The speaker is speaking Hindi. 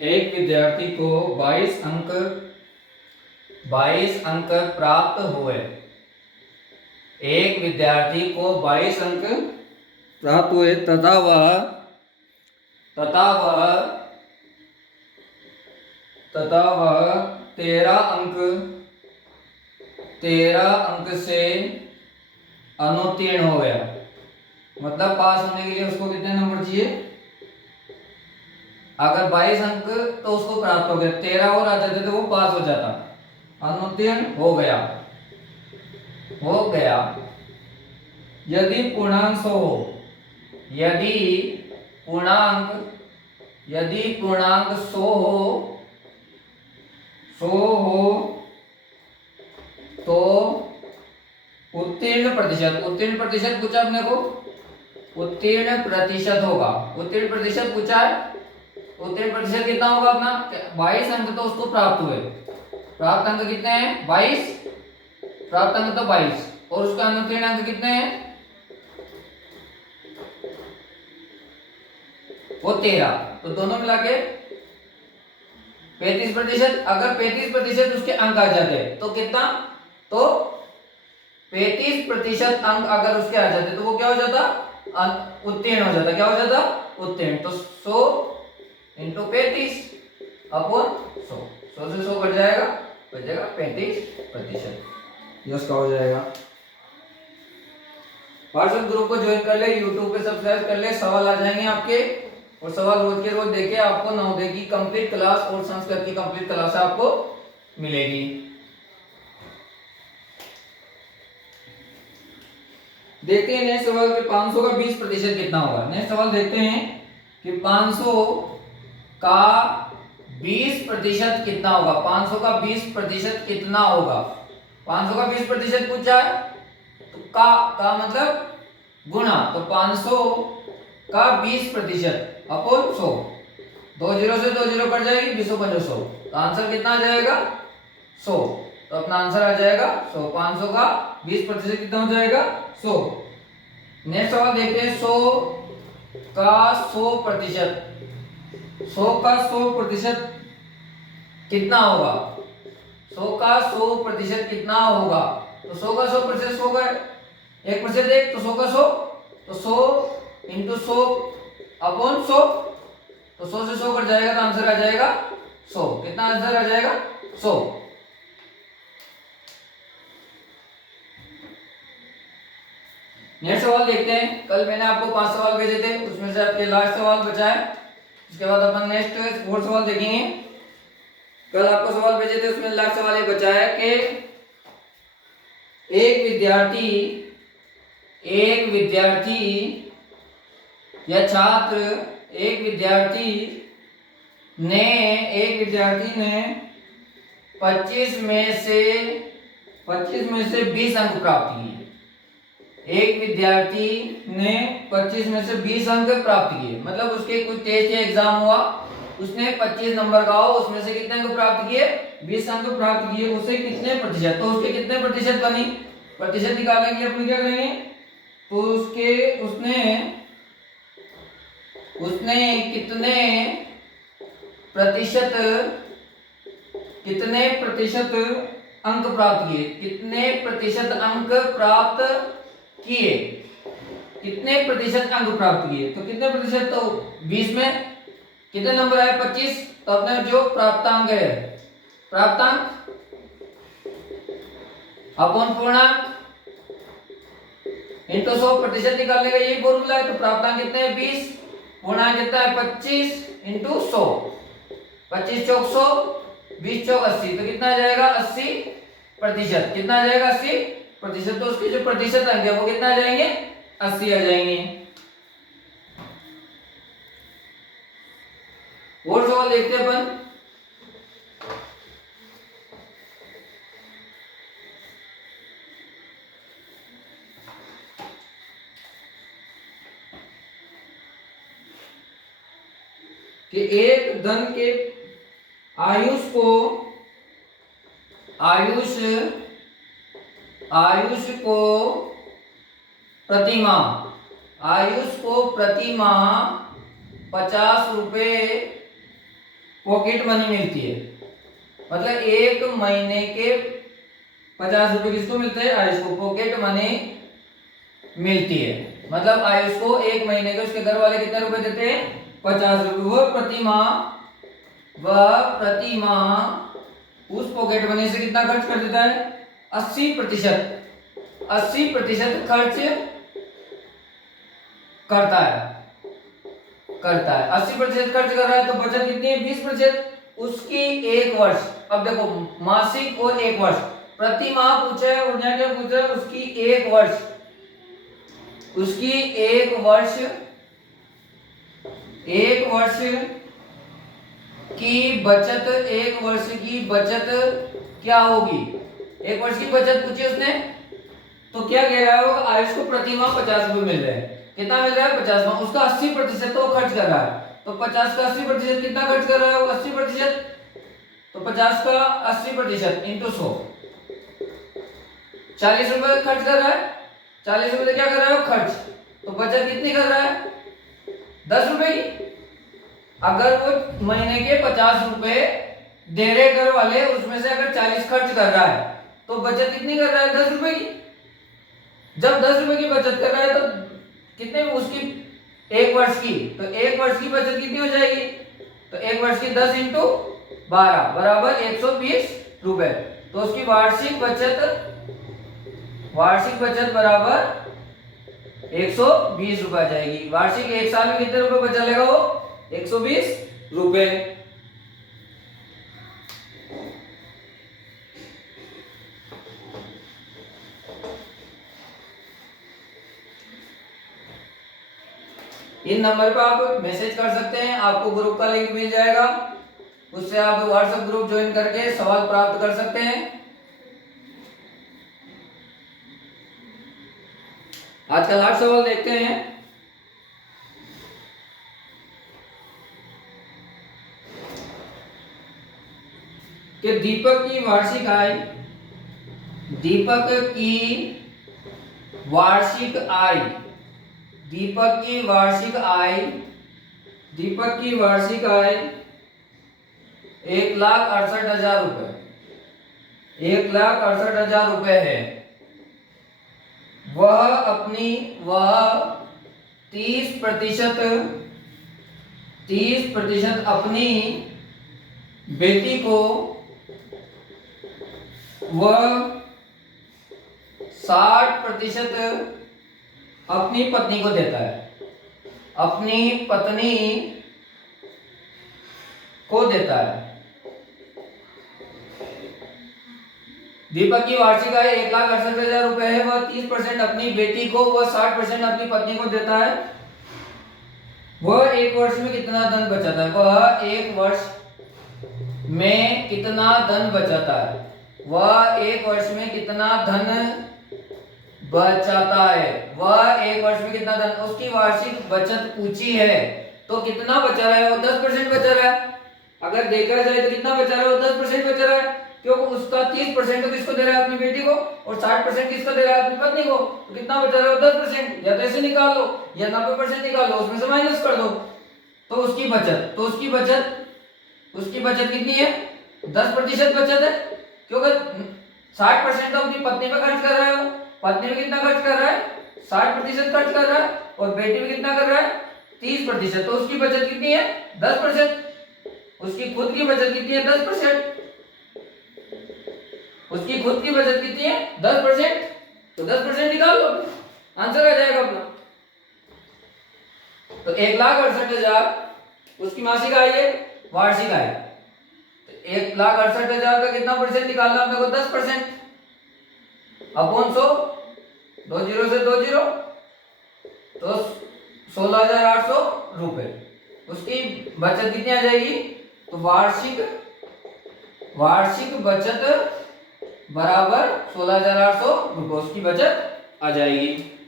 एक विद्यार्थी को 22 अंक प्राप्त हुए। एक विद्यार्थी को 22 अंक प्राप्त हुए तथा वह 13 अंक से अनुत्तीर्ण हो गया। मतलब पास होने के लिए उसको कितने नंबर चाहिए? अगर 22 अंक तो उसको प्राप्त हो गया, 13 और आ जाते तो वो पास हो जाता। अनुत्तीर्ण हो गया। यदि पूर्णांक 100 हो, यदि पूर्णांक 100 हो तो उत्तीर्ण प्रतिशत पूछा अपने को, उत्तीर्ण प्रतिशत होगा। उत्तीर्ण प्रतिशत पूछा है, उत्तीर्ण प्रतिशत कितना होगा अपना? 22 अंक तो उसको प्राप्त हुए। प्राप्त अंक कितने हैं? 22। प्राप्त अंक तो 22 और उसका अनुत्तीर्ण अंक कितने हैं? वो 13। तो दोनों मिला के 35%। अगर 35% उसके अंक आ जाते तो कितना? तो 35% अंक अगर उसके आ जाते तो वो क्या हो जाता? उत्तीर्ण हो जाता। क्या हो जाता? उत्तीर्ण। तो 100 इंटू 35 अपॉन 100। 100 से 100 कट जाएगा, बचेगा 35%। ये उसका हो जाएगा। व्हाट्सएप ग्रुप को ज्वाइन कर ले, यूट्यूब पे सब्सक्राइब कर ले, सवाल आ जाएंगे आपके और सवाल रोज के रोज देखे आपको नवोदय की कंप्लीट क्लास और संस्कृत की कंप्लीट क्लास आपको मिलेगी। देखते हैं नेक्स्ट सवाल के 500 का 20% कितना होगा। नेक्स्ट सवाल देखते हैं कि 500 का 20% कितना होगा। 500 का 20% कितना होगा? 500 का 20% पूछा है तो का मतलब गुणा। तो 500 का 20% अपॉन 100। 2 जीरो से 2 जीरो कट जाएगी, 20 पंजो 100। तो आंसर कितना आ जाएगा? 100। तो अपना आंसर आ जाएगा 100। 500 का 20% कितना हो जाएगा? 100। नेक्स्ट सवाल देखते हैं 100 का 100%। 100 का 100% कितना होगा? 100 का 100% कितना होगा? तो 100 का 100% 100 का 1% 1 तो 100 का 100। तो 100 इंटू 100 अपॉन 100। तो 100 से 100 कट जाएगा तो आंसर आ जाएगा 100। कितना आंसर आ जाएगा? 100। नेक्स्ट सवाल देखते हैं। कल मैंने आपको 5 सवाल भेजे थे, उसमें से आपके लास्ट सवाल बचा है। इसके बाद अपन नेक्स्ट 4 सवाल देखेंगे। कल आपको सवाल भेजे थे, उसमें लास्ट सवाल ये बचा है कि एक विद्यार्थी या छात्र, एक विद्यार्थी ने 25 में से 20 अंक प्राप्त किए। एक विद्यार्थी ने 25 में से 20 अंक प्राप्त किए। मतलब उसके कुछ टेस्ट या एग्जाम हुआ, उसने 25 नंबर का हो, उसमें से कितने अंक प्राप्त किए? 20 अंक प्राप्त किए। उसे कितने प्रतिशत, तो उसके कितने प्रतिशत बनी? प्रतिशत निकालने के लिए अपन क्या करेंगे? तो उसने कितने प्रतिशत अंक प्राप्त किए? कितने प्रतिशत अंक प्राप्त किए? कितने प्रतिशत अंक प्राप्त किए? तो कितने प्रतिशत? तो 20 में कितने नंबर आए? 25। तो अपने जो प्राप्तांक है, प्राप्तांक अपॉन पूर्णांक इंटू 100। प्रतिशत निकालने का यही फॉर्मूला है। तो प्राप्तांक कितने हैं? 20। पूर्णांक कितना है? 25 इंटू 100। 25 चौक 100, 20 चौक 80। तो कितना आ जाएगा? 80%। कितना आ जाएगा? 80%। तो उसके जो प्रतिशत अंक है वो कितना आ जाएंगे? 80 आ जाएंगे। और सवाल देखते हैं अपन। कि एक धन के आयुष को प्रति माह 50 रुपए पॉकेट मनी मिलती है। मतलब एक महीने के 50 रुपए किसको मिलते हैं? आयुष को पॉकेट मनी मिलती है। मतलब आयुष को एक महीने के उसके घर वाले कितने रुपए देते हैं? 50 रुपए। वह प्रति माह उस पॉकेट मनी से कितना खर्च कर देता है? 80% 80% खर्च करता है 80% खर्च कर रहा है। तो बचत कितनी है? 20%। उसकी एक वर्ष, अब देखो मासिक और एक वर्ष, प्रति माह पूछा है और क्या क्या पूछा है? उसकी एक वर्ष एक वर्ष की बचत क्या होगी? एक वर्ष की बचत पूछी उसने, तो क्या कह रहा है वो? आयुष को प्रति माह 50 रुपए मिल रहे हैं। कितना मिल रहा है? 50 माह। उसका 80% तो खर्च कर रहा है। तो 50 का 80% कितना खर्च कर रहा है वो? 80%। तो 50 का 80% इंटू 100, 40 रुपए खर्च कर रहा है। 40 रुपए क्या कर रहा है वो? खर्च। तो बचत कितनी कर रहा है? 10 रुपए की। अगर वो महीने के 50 रुपए दे रहे घर वाले, उसमें से अगर 40 खर्च कर रहा है तो बचत कितनी कर रहा है? 10 रुपए की। जब 10 रुपए की बचत कर रहा है तो कितने उसकी एक वर्ष की, तो एक वर्ष की बचत कितनी हो जाएगी? तो एक वर्ष की 10 इंटू 12 बराबर 120 रुपए। तो उसकी वार्षिक बचत बराबर 120 रुपए आ जाएगी। वार्षिक एक साल में कितने रुपए बचा लेगा वो? 120 रुपए। इन नंबर पर आप मैसेज कर सकते हैं, आपको ग्रुप का लिंक मिल जाएगा, उससे आप व्हाट्सएप ग्रुप ज्वाइन करके सवाल प्राप्त कर सकते हैं। आज का लास्ट सवाल देखते हैं। कि दीपक की वार्षिक आय दीपक की वार्षिक आय 1,68,000 रुपए 1,68,000 रुपए है। वह 30% अपनी बेटी को, वह 60% अपनी पत्नी को देता है। दीपक की वार्षिक आय 1,68,000 रुपए है। वह 30% अपनी बेटी को, वह 60% अपनी पत्नी को देता है। वह एक वर्ष में कितना धन बचाता है? वह एक वर्ष में कितना धन बचाता है? उसकी वार्षिक बचत पूछी है तो कितना बचा रहा है वो? 10% बचा रहा है। अगर देखा जाए तो कितना बचा रहा है वो? 10% बचा रहा है, क्योंकि उसका 30% तो किसको दे रहा है? अपनी बेटी को, और 60% किसको दे रहा है? अपनी पत्नी को। तो कितना बचा रहा है वो? 10%। या तो ऐसे निकाल लो या 90% निकाल लो, उसमें से माइनस कर दो। तो उसकी बचत कितनी है? 10% बचत है, क्योंकि 60% तो अपनी पत्नी पे खर्च कर रहा है। वो पत्नी में कितना खर्च कर रहा है? 60% खर्च कर रहा है, और बेटी में कितना कर रहा है? 30%। तो उसकी बचत कितनी है? 10%। उसकी खुद की बचत कितनी है? 10%। उसकी खुद की बचत कितनी है? 10%। तो 10% निकाल लो, आंसर आ जाएगा अपना। तो 1,68,000 उसकी मासिक आय है, वार्षिक आय। 1,68,000 का कितना परसेंट निकालना अपने को? 10% अपॉन 100, 2 जीरो से 2 जीरो, तो 16,800 रुपए। उसकी बचत कितनी आ जाएगी? तो वार्षिक बचत बराबर 16,800 रुपए उसकी बचत आ जाएगी।